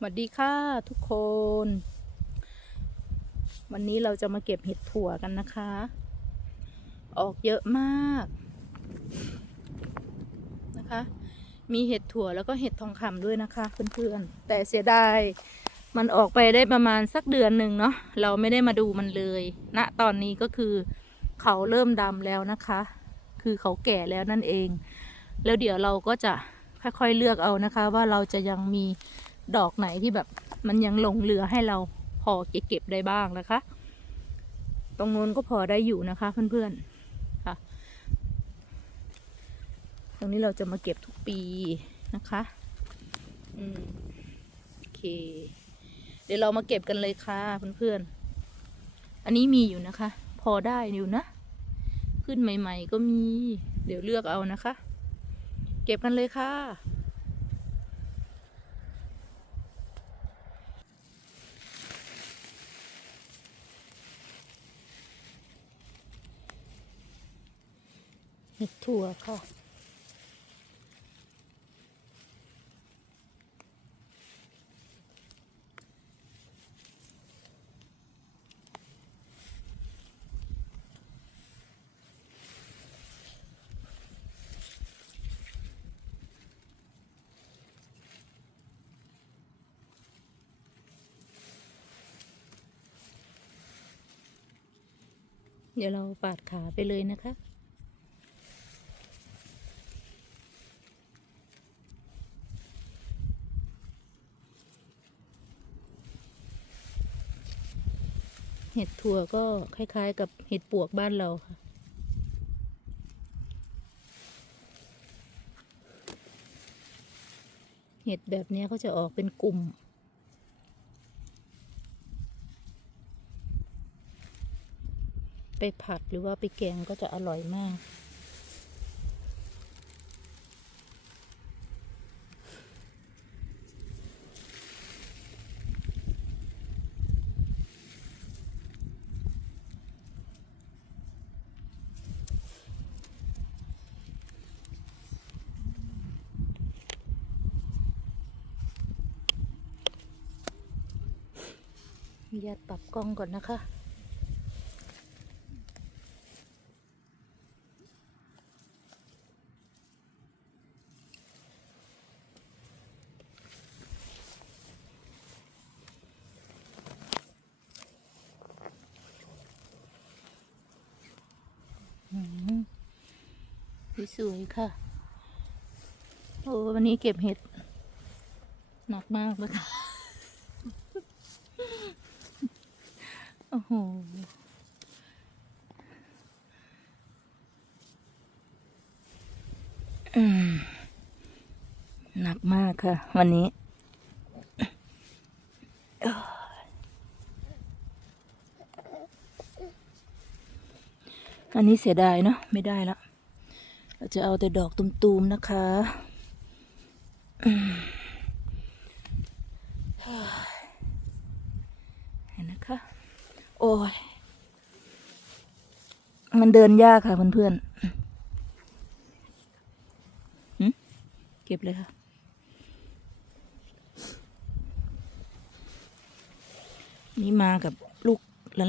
สวัสดีค่ะทุกคน วันนี้เราจะมาเก็บเห็ดถั่วกันนะคะ ออกเยอะมากนะคะ มีเห็ดถั่วแล้วก็เห็ดทองคำด้วยนะคะเพื่อนๆ แต่เสียดายมันออกไปได้ประมาณสักเดือนหนึ่งเนาะเราไม่ได้มาดูมันเลยณนะตอนนี้ก็คือเขาเริ่มดำแล้วนะคะ คือเขาแก่แล้วนั่นเอง แล้วเดี๋ยวเราก็จะค่อยๆเลือกเอานะคะ ว่าเราจะยังมี ดอกไหนที่แบบมันยังหลงเหลือให้เราพอเก็บได้บ้างนะคะ ตรงนู้นก็พอได้อยู่นะคะเพื่อนๆค่ะ ตรงนี้เราจะมาเก็บทุกปีนะคะอืมโอเค เดี๋ยวเรามาเก็บกันเลยค่ะเพื่อนๆ อันนี้มีอยู่นะคะ พอได้อยู่นะ ขึ้นใหม่ ๆ ก็มี เดี๋ยวเลือกเอานะคะ เก็บกันเลยค่ะ เห็ดถั่วค่ะเดี๋ยวเราปาดขาไปเลยนะคะ เห็ดถั่วก็คล้ายๆ กับเห็ดปวกบ้านเราค่ะ เห็ดแบบนี้เขาจะออกเป็นกลุ่ม ไปผัดหรือว่าไปแกงก็จะอร่อยมาก ญาตปรับกล้องก่อนนะคะอืมสวยค่ะ โอ้วันนี้เก็บเห็ด หนักมากเลยค่ะ โอ้โหหนักมากค่ะ วันนี้อันนี้เสียดายเนาะไม่ได้ละเราจะเอาแต่ดอกตุมๆนะคะอืมเห็นนะคะ โอ้ย มันเดินยากค่ะเพื่อนๆเก็บเลยค่ะ นี่มากับลูก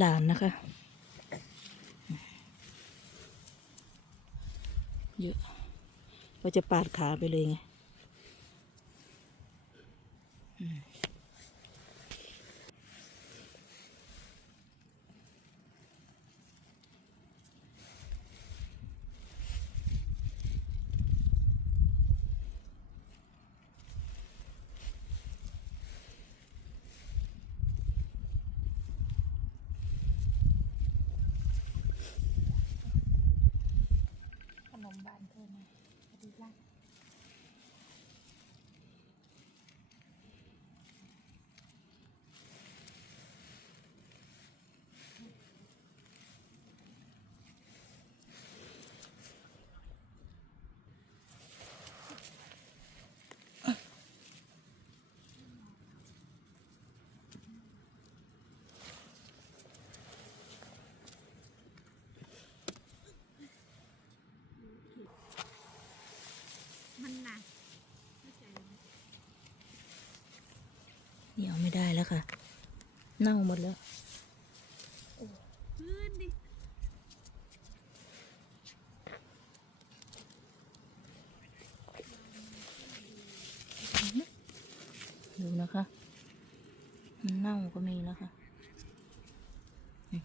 หลานๆนะคะ เยอะว่าจะปาดขาไปเลยไง นี่เอาไม่ได้แล้วค่ะ เน่าหมดแล้วพื้นดิดูนะคะ มันเน่าก็มีนะคะอืม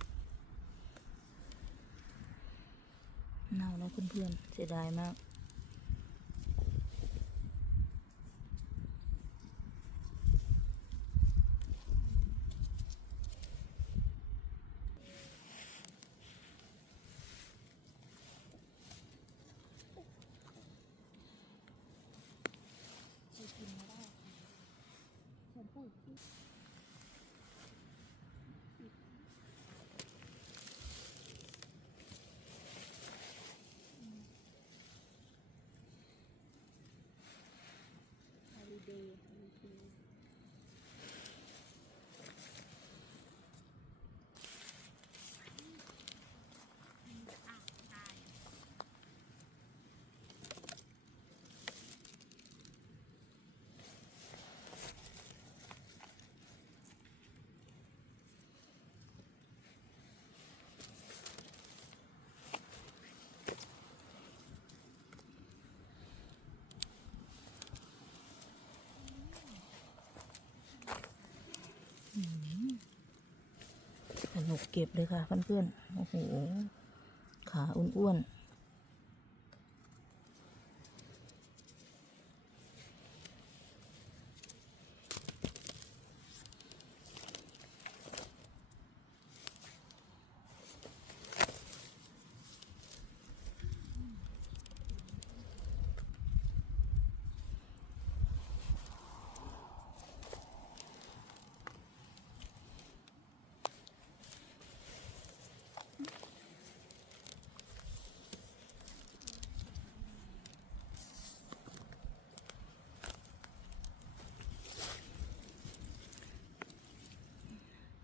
เน่าแล้วเพื่อนๆเสียดายมาก ส นุกเก็บเลยค่ะเพื่อนๆโอ้โหขาอ้วนๆ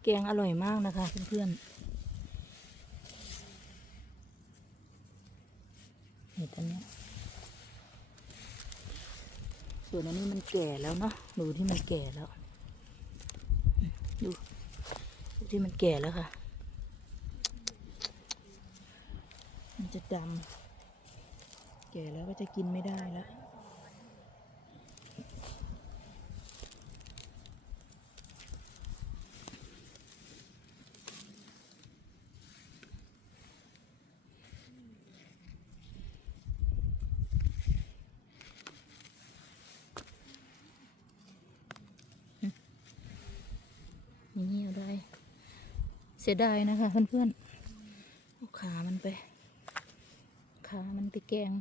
แกงอร่อยมากนะคะเพื่อนๆเห็ดอันนี้ส่วนอันนี้มันแก่แล้วเนาะดูที่มันแก่แล้ว ดูที่มันแก่แล้วค่ะ มันจะดำแก่แล้วก็จะกินไม่ได้แล้ว อย่างนี้เอาได้ เสียดายนะคะเพื่อนๆเอาขามันไป ขามันไปแกง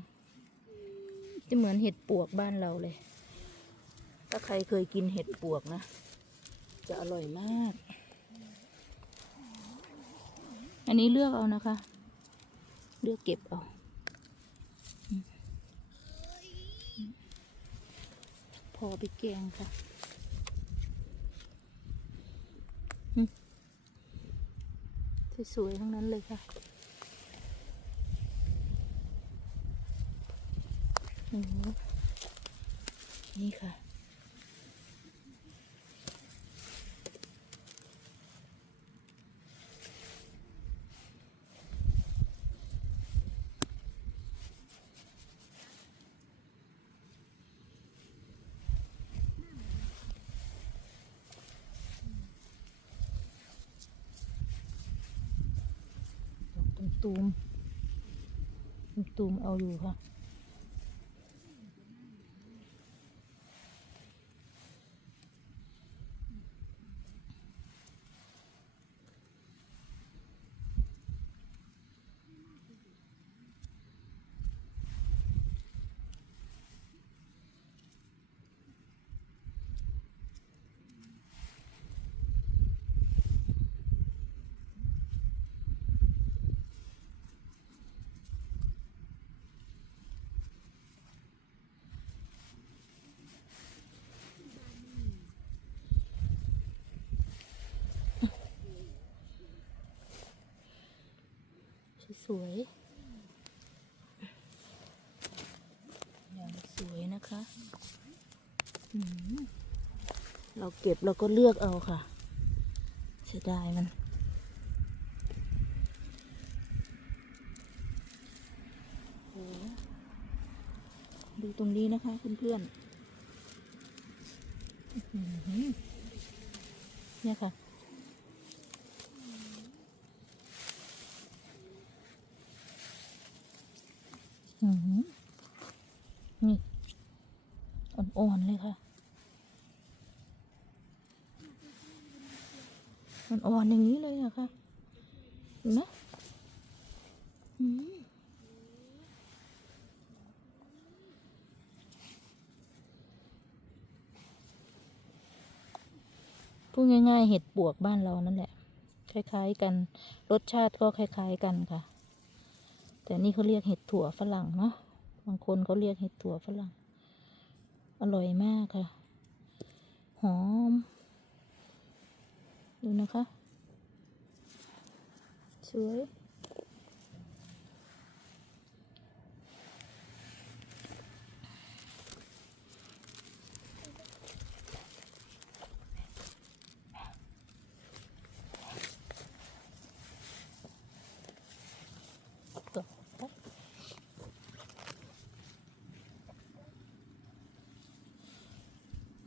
จะเหมือนเห็ดปวกบ้านเราเลย ถ้าใครเคยกินเห็ดปวกนะ จะอร่อยมาก อันนี้เลือกเอานะคะ เลือกเก็บเอาพอไปแกงค่ะ สวยๆทั้งนั้นเลยค่ะ นี่ค่ะ ตูม ตูมเอาอยู่ค่ะ สวยอย่างสวยนะคะเราเก็บเราก็เลือกเอาค่ะเสียดายมันดูตรงนี้นะคะเพื่อนๆอื้อหือเนี่ยค่ะ อือหือนี่ อ่อนๆเลยค่ะอ่อนๆอย่างนี้เลยอะค่ะเห็นไหมอืมพูดง่ายๆ เห็ดปวกบ้านเรานั่นแหละ คล้าย ๆ กัน รสชาติก็คล้าย ๆ กันค่ะ แต่นี่เขาเรียกเห็ดถั่วฝรั่งเนาะ บางคนเขาเรียกเห็ดถั่วฝรั่ง อร่อยมากค่ะ หอม ดูนะคะ สวย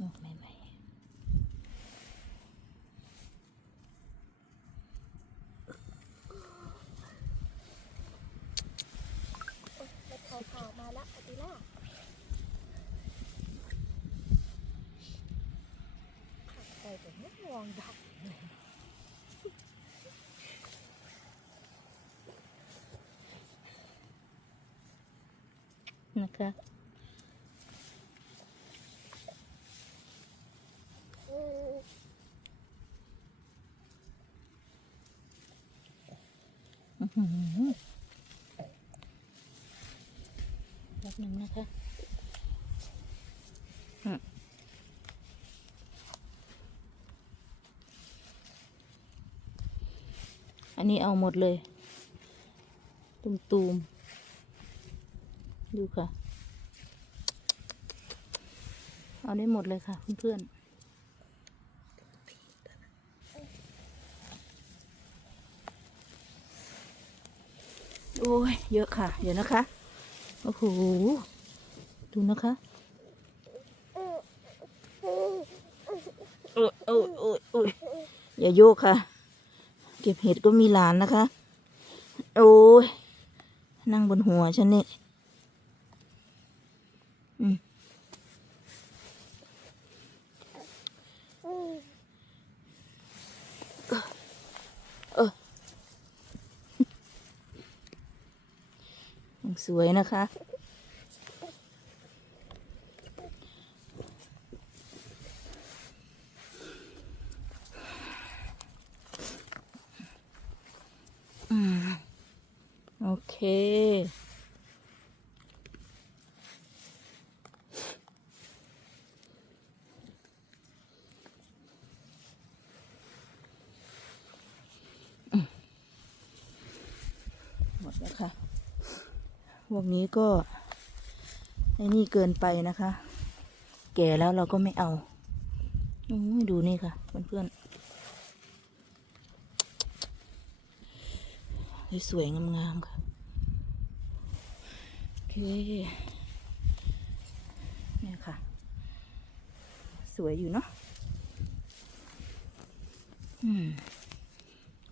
ดอกใหม่ๆ แล้วขอข่าวมาละอติล่าผัดไปแต่ไม่มองดับ นะ คะอื้อหือแป๊บนึงนะคะอืมอันนี้เอาหมดเลย ตุมๆ ดูค่ะ เอาได้หมดเลยค่ะเพื่อนๆโอ้ย เยอะค่ะ เดี๋ยวนะคะ โอ้โห ดูนะคะโอ้ยโอ้ยโอ้ยโอ้ยอย่าโยกค่ะ เก็บเห็ดก็มีหลานนะคะ โอ้ย นั่งบนหัวฉันนี่อืม เออยัง สวยนะคะ โอเค หมดแล้วค่ะ พ วกนี้ก็ไอ้นี่เกินไปนะคะ แก่แล้วเราก็ไม่เอาอดูนี่ค่ะ เพื่อนๆสวยๆงามๆค่ะ โอเค เนี่ยค่ะ สวยอยู่เนาะอืม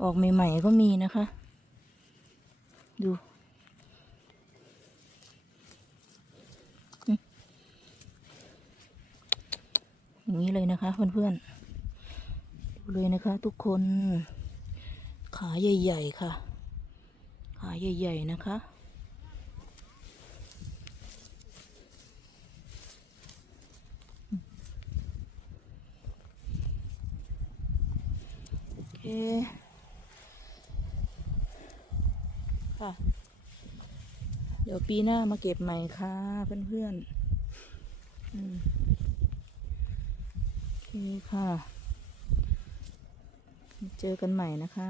ออกใหม่ ๆ ก็มีนะคะ ดู อย่างนี้เลยนะคะ เพื่อนๆดูเลยนะคะ ทุกคน ขาใหญ่ ๆ ค่ะ ขาใหญ่ ๆ นะคะโอเคค่ะ เดี๋ยวปีหน้ามาเก็บใหม่ค่ะ เพื่อนๆ อืมโอเคค่ะ เจอกันใหม่นะคะ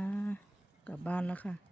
กลับบ้านแล้วค่ะ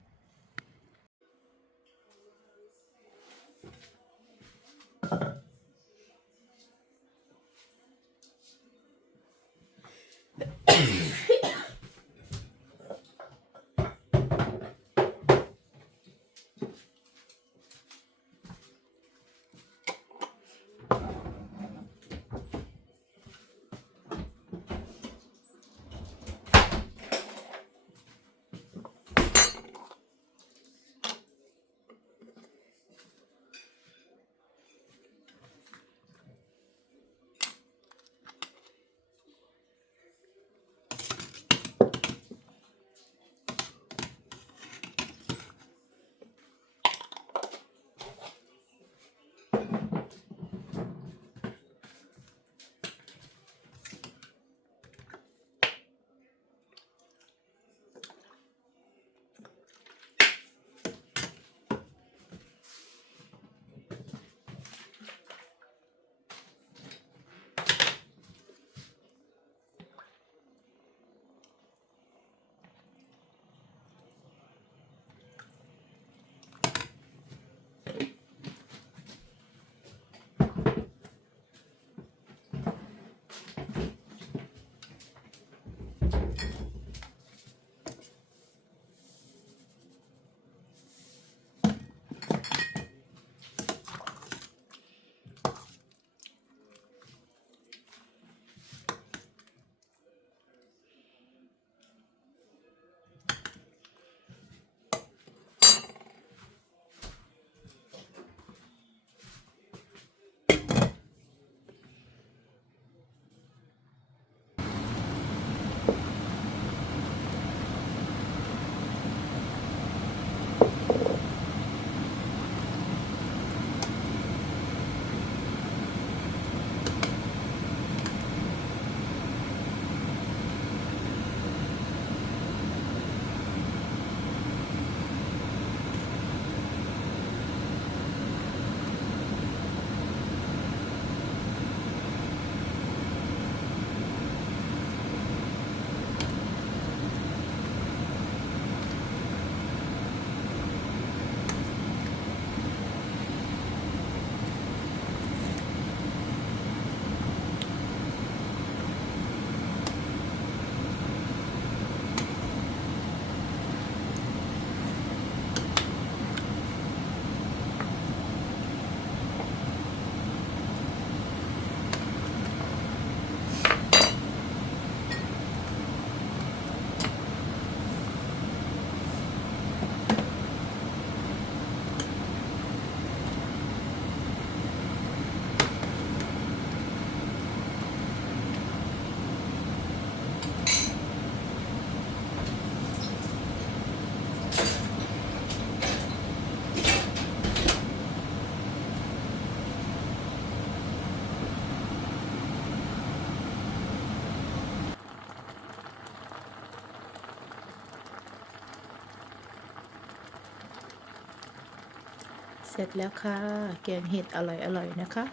ร็จแล้วค่ะ แกงเห็ดอร่อยๆนะคะ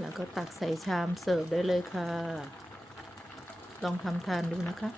แล้วก็ตักใส่ชามเสิร์ฟได้เลยค่ะ ลองทำทานดูนะคะ